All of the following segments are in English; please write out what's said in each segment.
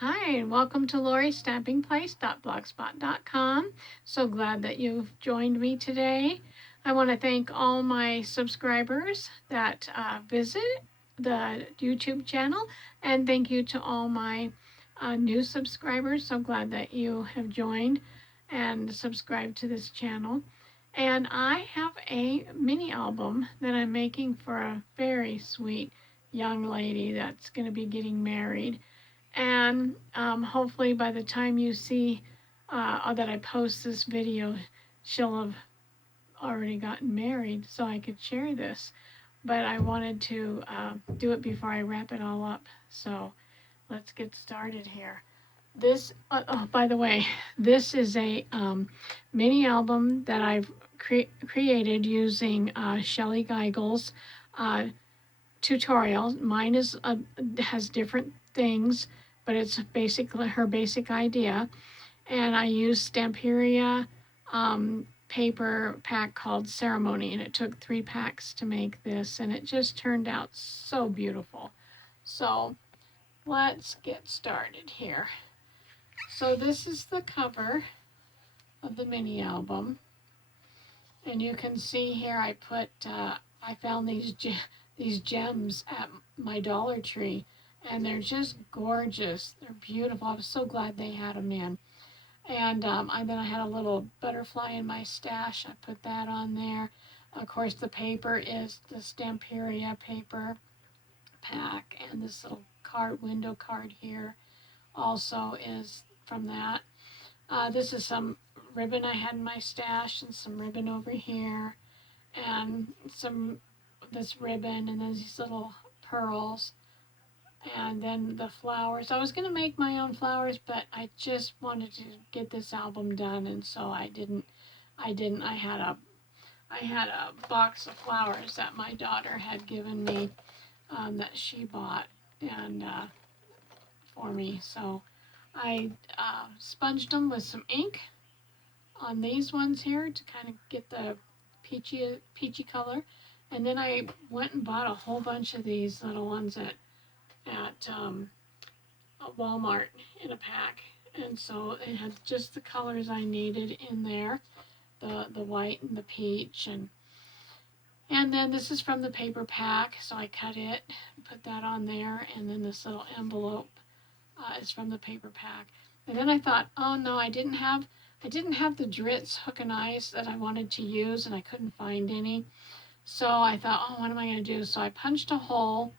Hi, and welcome to LoriStampingPlace.blogspot.com. So glad that you've joined me today. I want to thank all my subscribers that visit the YouTube channel, and thank you to all my new subscribers. So glad that you have joined and subscribed to this channel. And I have a mini album that I'm making for a very sweet young lady that's going to be getting married. And hopefully by the time you see that I post this video, she'll have already gotten married so I could share this. But I wanted to do it before I wrap it all up. So let's get started here. This, oh, by the way, this is a mini album that I've created using Shellie Geigle's uh, tutorial. Mine has different things, but it's basically her basic idea. And I used Stamperia paper pack called Ceremony, and it took 3 packs to make this, and it just turned out so beautiful. So let's get started here. So this is the cover of the mini album, and you can see here I found these gems at my Dollar Tree, and they're just gorgeous. They're beautiful. I was so glad they had them in. And then I had a little butterfly in my stash. I put that on there. Of course, the paper is the Stamperia paper pack, and this little window card here also is from that. This is some ribbon I had in my stash, and some ribbon over here, and this ribbon, and then these little pearls, and then the flowers. I was gonna make my own flowers, but I just wanted to get this album done, and so I didn't. I had a box of flowers that my daughter had given me, that she bought and for me. So I sponged them with some ink on these ones here to kind of get the peachy color, and then I went and bought a whole bunch of these little ones at Walmart in a pack, and so it had just the colors I needed in there, the white and the peach, and then this is from the paper pack, so I cut it, put that on there, and then this little envelope is from the paper pack. And then I thought, oh no, I didn't have the Dritz hook and eyes that I wanted to use, and I couldn't find any. So I thought, oh, what am I going to do? So I punched a hole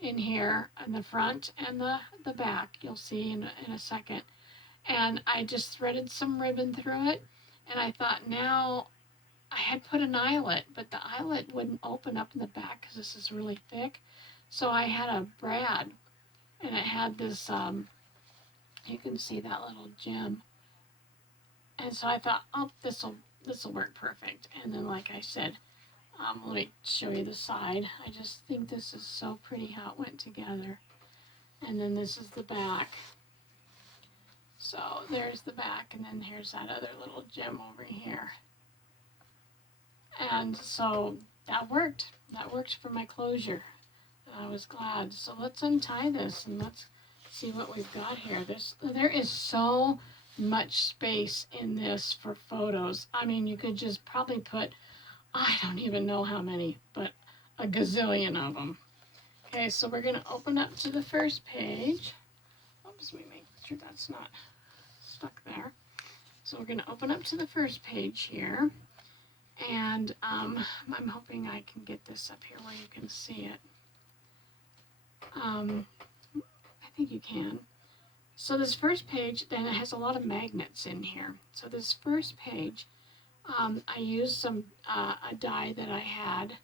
in here in the front and the back. You'll see in a second. And I just threaded some ribbon through it. And I thought, now I had put an eyelet, but the eyelet wouldn't open up in the back because this is really thick. So I had a brad, and it had this, you can see that little gem. And so I thought, oh, this'll work perfect. And then, like I said, let me show you the side. I just think this is so pretty how it went together. And then this is the back. So there's the back, and then here's that other little gem over here. And so that worked. That worked for my closure. I was glad. So let's untie this and let's see what we've got here. There is so much space in this for photos. I mean, you could just probably put, I don't even know how many, but a gazillion of them. Okay, so we're going to open up to the first page. Oops, let me make sure that's not stuck there. So we're going to open up to the first page here. And I'm hoping I can get this up here where you can see it. I think you can. So this first page, then it has a lot of magnets in here. So this first page, I used some a die that I had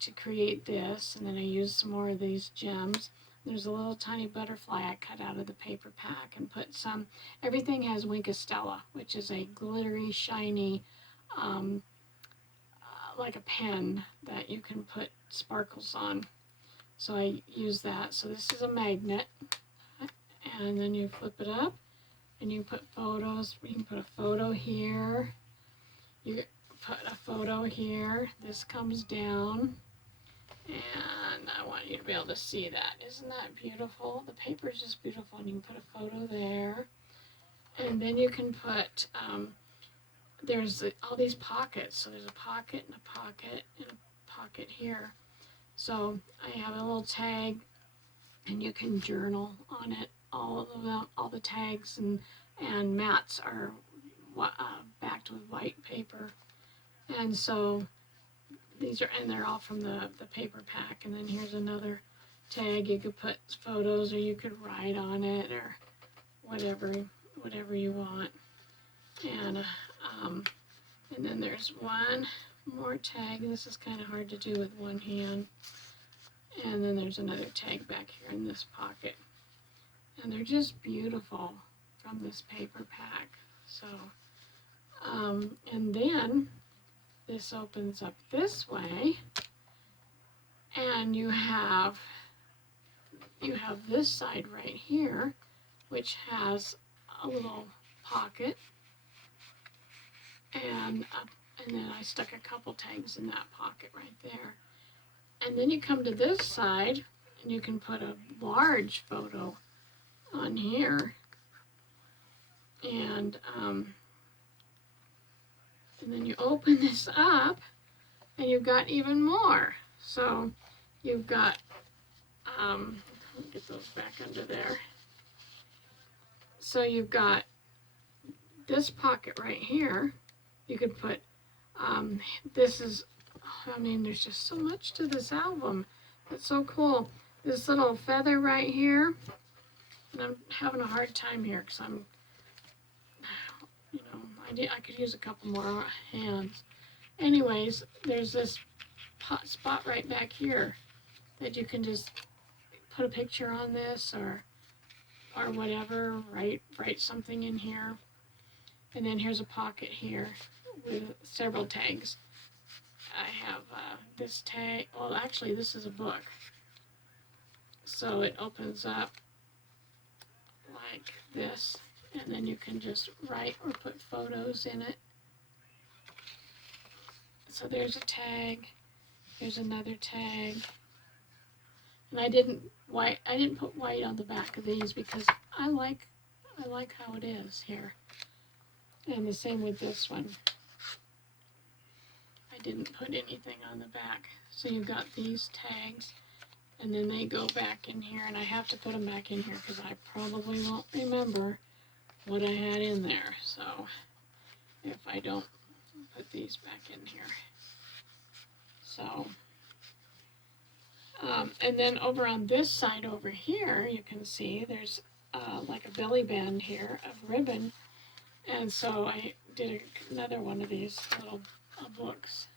to create this, and then I used some more of these gems. There's a little tiny butterfly I cut out of the paper pack and put some. Everything has Winkostella, which is a glittery, shiny, like a pen that you can put sparkles on. So I use that. So this is a magnet, and then you flip it up, and you put photos. You can put a photo here. You put a photo here. This comes down, And I want you to be able to see that. Isn't that beautiful? The paper is just beautiful, and you can put a photo there. And then you can put, there's all these pockets. So there's a pocket and a pocket and a pocket here. So I have a little tag, and you can journal on it. All of them, all the tags and mats are backed with white paper. And so these are, and they're all from the paper pack. And then here's another tag. You could put photos, or you could write on it, or whatever you want. And then there's one more tag. This is kind of hard to do with one hand. And then there's another tag back here in this pocket. And they're just beautiful from this paper pack. So, and then this opens up this way, and you have this side right here, which has a little pocket, and then I stuck a couple tags in that pocket right there. And then you come to this side, and you can put a large photo on here, and then you open this up, and you've got even more. So you've got, let me get those back under there. So you've got this pocket right here. You could put, this is, I mean, there's just so much to this album. It's so cool. This little feather right here, and I'm having a hard time here because I'm, you know, I could use a couple more hands. Anyways, there's this spot right back here that you can just put a picture on this, or whatever, write something in here. And then here's a pocket here with several tags. I have this tag, well actually this is a book. So it opens up like this, and then you can just write or put photos in it. So there's a tag, there's another tag. And I didn't put white on the back of these because I like how it is here. And the same with this one. I didn't put anything on the back. So you've got these tags, and then they go back in here, and I have to put them back in here because I probably won't remember what I had in there. So if I don't put these back in here. So, and then over on this side over here, you can see there's like a belly band here of ribbon. And so I did another one of these little books.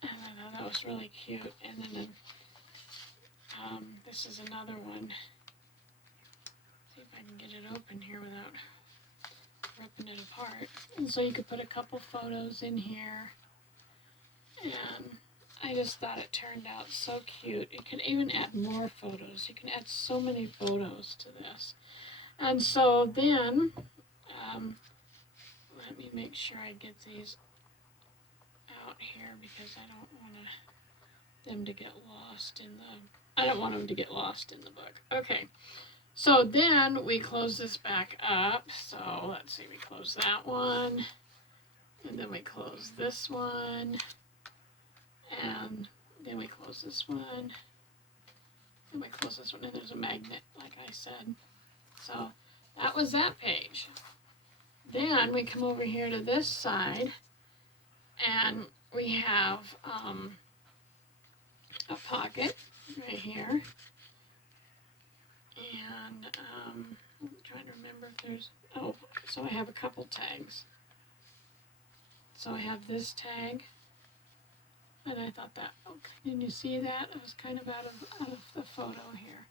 And I thought that was really cute. And then this is another one. See if I can get it open here without ripping it apart. And so you could put a couple photos in here. And I just thought it turned out so cute. You can even add more photos. You can add so many photos to this. And so then, let me make sure I get these out here because I don't want them to get lost in the, I don't want them to get lost in the book. Okay, so then we close this back up. So let's see, we close that one, and then we close this one, and then we close this one, and we close this one, and there's a magnet, like I said. So that was that page. Then we come over here to this side, and we have a pocket right here. And I'm trying to remember if there's, oh, so I have a couple tags. So I have this tag, and I thought that, okay, can you see that? It was kind of out of the photo here.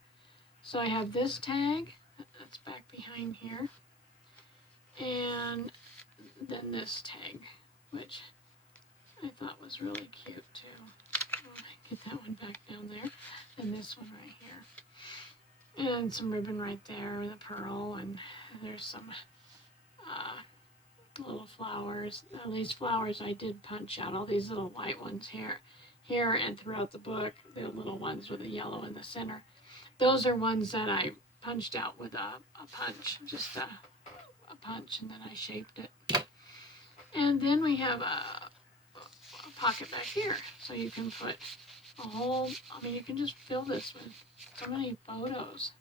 So I have this tag, that's back behind here, and then this tag, which I thought was really cute too. I'll get that one back down there, and this one right here. And some ribbon right there with a pearl, and there's some little flowers. These flowers I did punch out, all these little white ones here. here and throughout the book, the little ones with the yellow in the center. Those are ones that I punched out with a punch, just a punch, and then I shaped it. And then we have a pocket back here, so you can put a whole, I mean, you can just fill this with so many photos.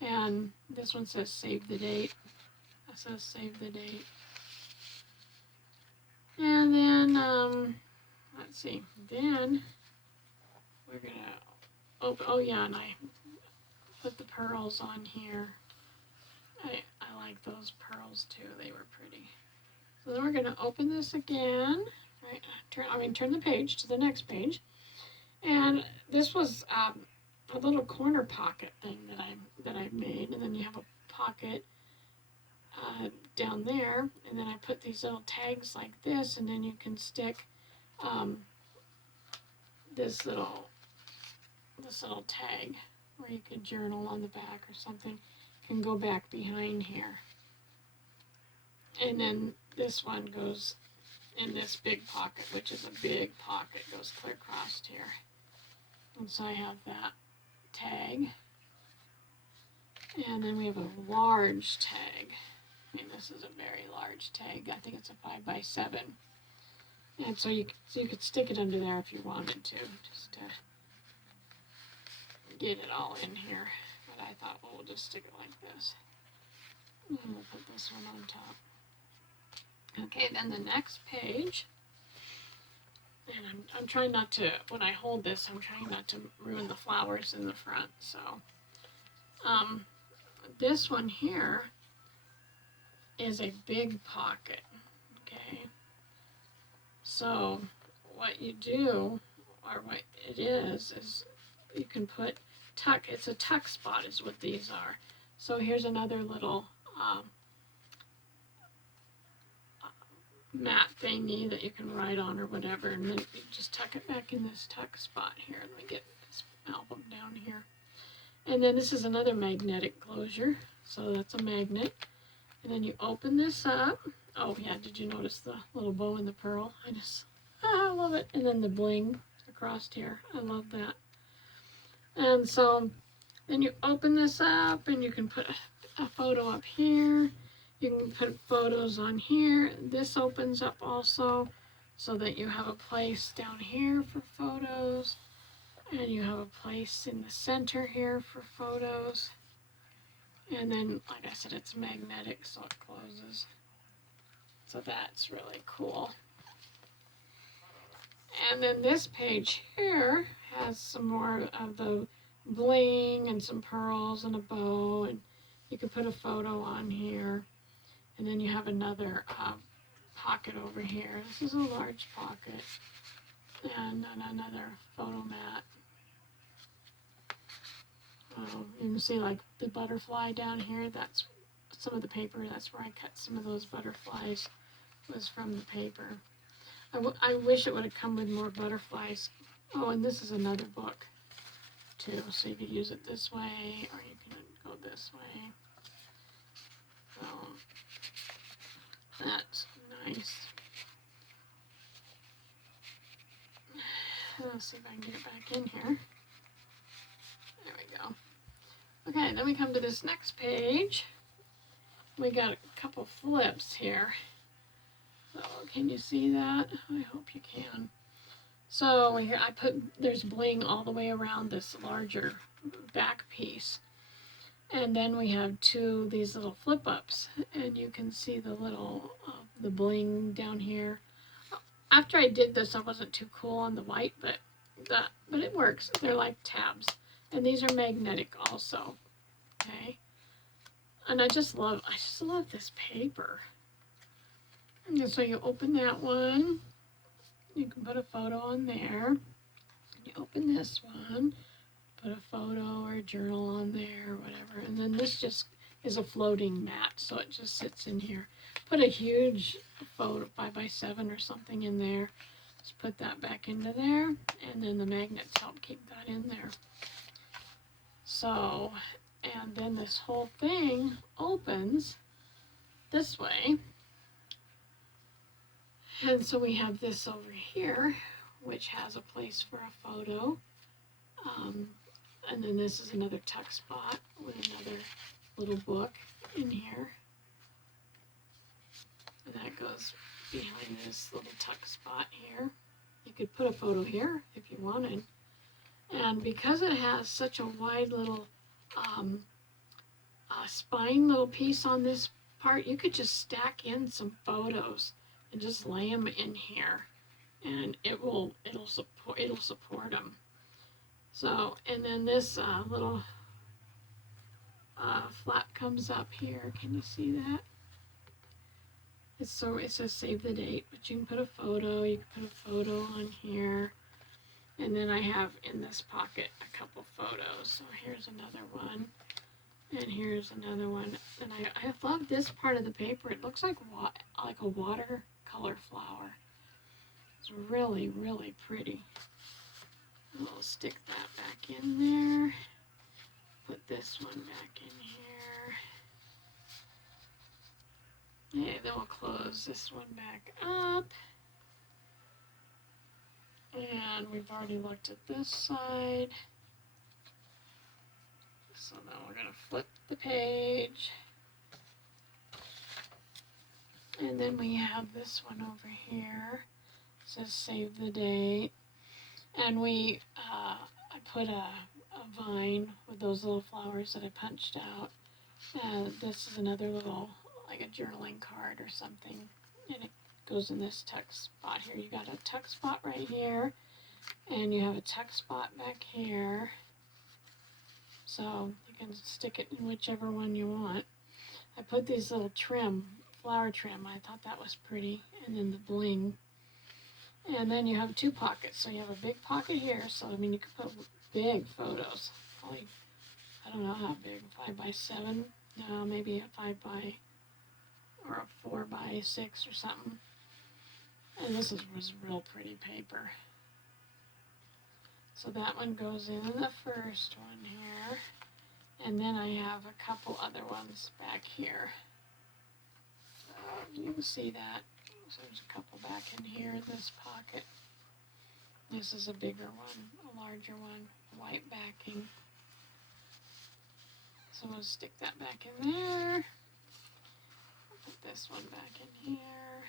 And this one says save the date. That says save the date. And then, let's see, then we're gonna open, oh yeah, and I put the pearls on here. I like those pearls too, they were pretty. So then we're gonna open this again, right? Turn the page to the next page. And this was a little corner pocket thing that I made, and then you have a pocket down there, and then I put these little tags like this, and then you can stick this little tag where you could journal on the back or something. Can go back behind here, and then this one goes in this big pocket, which is a big pocket, goes clear across here. And so I have that tag, and then we have a large tag. I mean, this is a very large tag. I think it's a 5x7, and so you could stick it under there if you wanted to, just to get it all in here. But I thought, well, we'll just stick it like this, and then we'll put this one on top. Okay, then the next page, and I'm trying not to, when I hold this, I'm trying not to ruin the flowers in the front. So this one here is a big pocket, okay? So what you do, or what it is you can put tuck, it's a tuck spot is what these are. So here's another little mat thingy that you can write on or whatever, and then you just tuck it back in this tuck spot here. Let me get this album down here. And then this is another magnetic closure, so that's a magnet. And then you open this up. Oh yeah, did you notice the little bow and the pearl? I love it. And then the bling across here, I love that. And so then you open this up, and you can put a photo up here. You can put photos on here. This opens up also so that you have a place down here for photos, and you have a place in the center here for photos. And then, like I said, it's magnetic, so it closes. So that's really cool. And then this page here has some more of the bling and some pearls and a bow, and you can put a photo on here. And then you have another pocket over here. This is a large pocket, and then another photo mat. You can see like the butterfly down here, that's some of the paper, that's where I cut some of those butterflies, was from the paper. I wish it would have come with more butterflies. Oh, and this is another book too, so you could use it this way, or you can go this way. So that's nice. Let's see if I can get it back in here. There we go. Okay, then we come to this next page. We got a couple flips here. So can you see that? I hope you can. So there's bling all the way around this larger back piece. And then we have these little flip ups, and you can see the little, the bling down here. After I did this, I wasn't too cool on the white, but it works. They're like tabs. And these are magnetic also, okay? And I just love this paper. And so you open that one, you can put a photo on there. You open this one, put a photo or a journal on there or whatever. And then this just is a floating mat, so it just sits in here. Put a huge photo, 5x7 or something in there. Just put that back into there, and then the magnets help keep that in there. So, and then this whole thing opens this way. And so we have this over here which has a place for a photo. And then this is another tuck spot with another little book in here. And that goes behind this little tuck spot here. You could put a photo here if you wanted. And because it has such a wide little spine little piece on this part, you could just stack in some photos and just lay them in here, and it'll support them. So, and then this little flap comes up here. Can you see that? It says save the date, but you can put a photo. You can put a photo on here. And then I have in this pocket a couple photos. So here's another one. And here's another one. And I love this part of the paper. It looks like a watercolor flower. It's really, really pretty. We'll stick that back in there. Put this one back in here. Okay, then we'll close this one back up. And we've already looked at this side. So now we're going to flip the page. And then we have this one over here. It says save the date. And I put a vine with those little flowers that I punched out. And this is another little, like a journaling card or something. And it goes in this tuck spot here. You got a tuck spot right here. And you have a tuck spot back here. So you can stick it in whichever one you want. I put these little flower trim. I thought that was pretty. And then the bling. And then you have two pockets. So you have a big pocket here. So, I mean, you could put big photos. Probably, I don't know how big, 5x7. No, maybe a 5x or a 4x6 or something. And this was real pretty paper. So that one goes in the first one here. And then I have a couple other ones back here. You can see that. So there's a couple back in here in this pocket. This is a bigger one, a larger one, white backing. So we'll stick that back in there. Put this one back in here.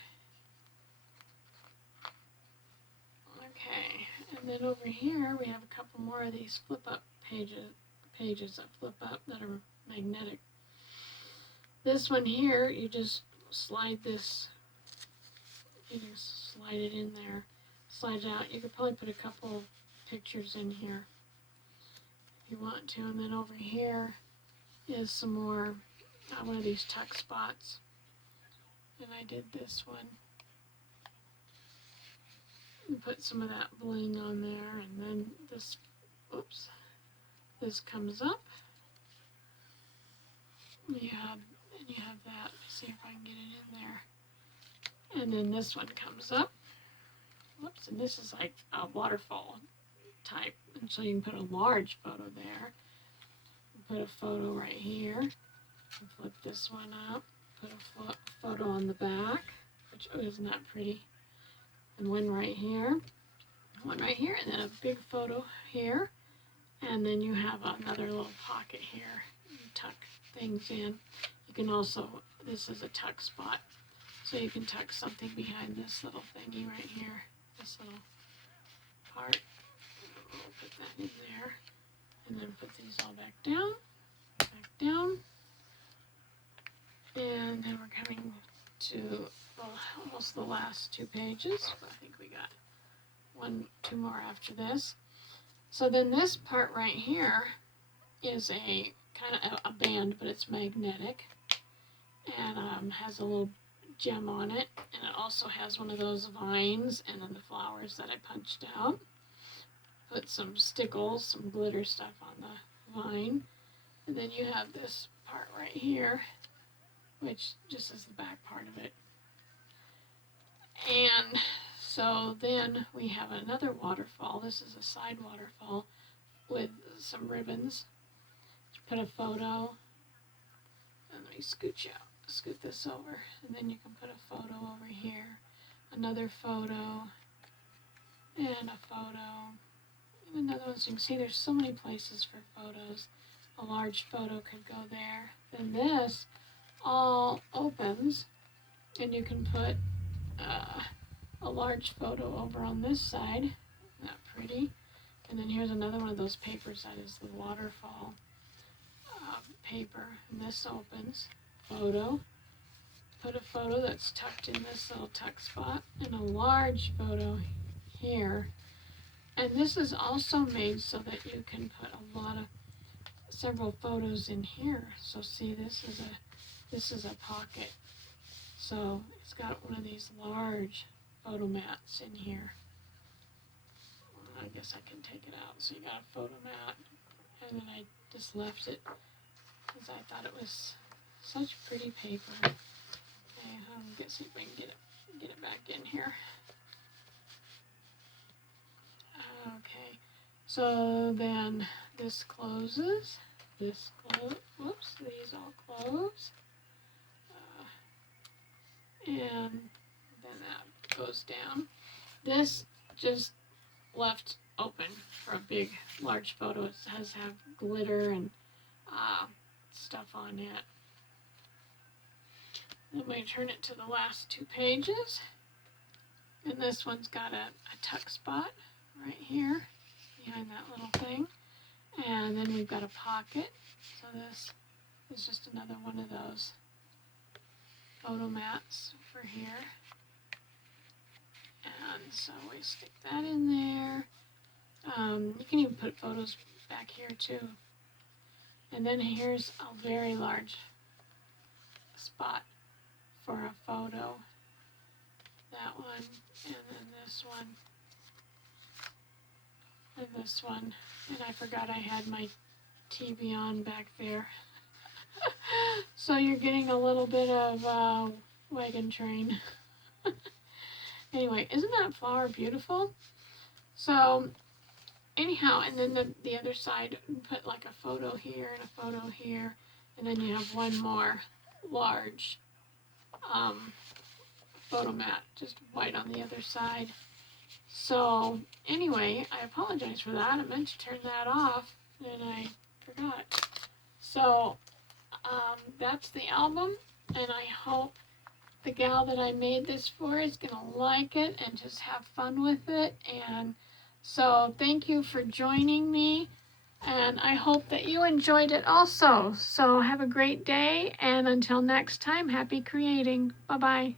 Okay, and then over here we have a couple more of these flip up pages that flip up that are magnetic. This one here, you just slide this, you just slide it in there, slide it out. You could probably put a couple pictures in here if you want to. And then over here is some more, one of these tuck spots. And I did this one. And put some of that bling on there, and then this, oops, this comes up. You have that. Let's see if I can get it in there. And then this one comes up. Whoops, and this is like a waterfall type. And so you can put a large photo there. Put a photo right here. And flip this one up. Put a photo on the back, which, oh, isn't that pretty? And one right here, and then a big photo here, and then you have another little pocket here. You tuck things in. You can also, this is a tuck spot, so you can tuck something behind this little thingy right here, this little part. We'll put that in there, and then put these all back down, and then we're coming to almost the last two pages. I think we got two more after this. So then this part right here is a kind of a band, but it's magnetic, and has a little gem on it, and it also has one of those vines and then the flowers that I punched out. Put some stickles, some glitter stuff on the vine, and then you have this part right here, which just is the back part of it. And so then we have another waterfall. This is a side waterfall with some ribbons. Put a photo, and let me scoot this over, and then you can put a photo over here, another photo, and a photo, and another one. So you can see there's so many places for photos. A large photo could go there. Then this all opens, and you can put a large photo over on this side. Isn't that pretty? And then here's another one of those papers that is the waterfall paper. And this opens. Photo. Put a photo that's tucked in this little tuck spot, and a large photo here. And this is also made so that you can put several photos in here. So see, this is a pocket. So it's got one of these large photo mats in here. I guess I can take it out. So you got a photo mat, and then I just left it because I thought it was such pretty paper. Okay, let's see if we can get it back in here. Okay, so then this closes. This whoops, these all close. And then that goes down. This just left open for a big, large photo. It has have glitter and stuff on it. Then we turn it to the last two pages. And this one's got a tuck spot right here behind that little thing. And then we've got a pocket. So this is just another one of those photo mats for here. And so we stick that in there. You can even put photos back here too. And then here's a very large spot for a photo. That one, and then this one, and this one. And I forgot I had my TV on back there. So you're getting a little bit of wagon train. Anyway, isn't that flower beautiful? So anyhow, and then the other side, put like a photo here and a photo here, and then you have one more large photo mat, just white on the other side. So anyway, I apologize for that. I meant to turn that off, and I forgot. So that's the album, and I hope the gal that I made this for is going to like it and just have fun with it. And so thank you for joining me, and I hope that you enjoyed it also. So have a great day, and until next time, happy creating. Bye-bye.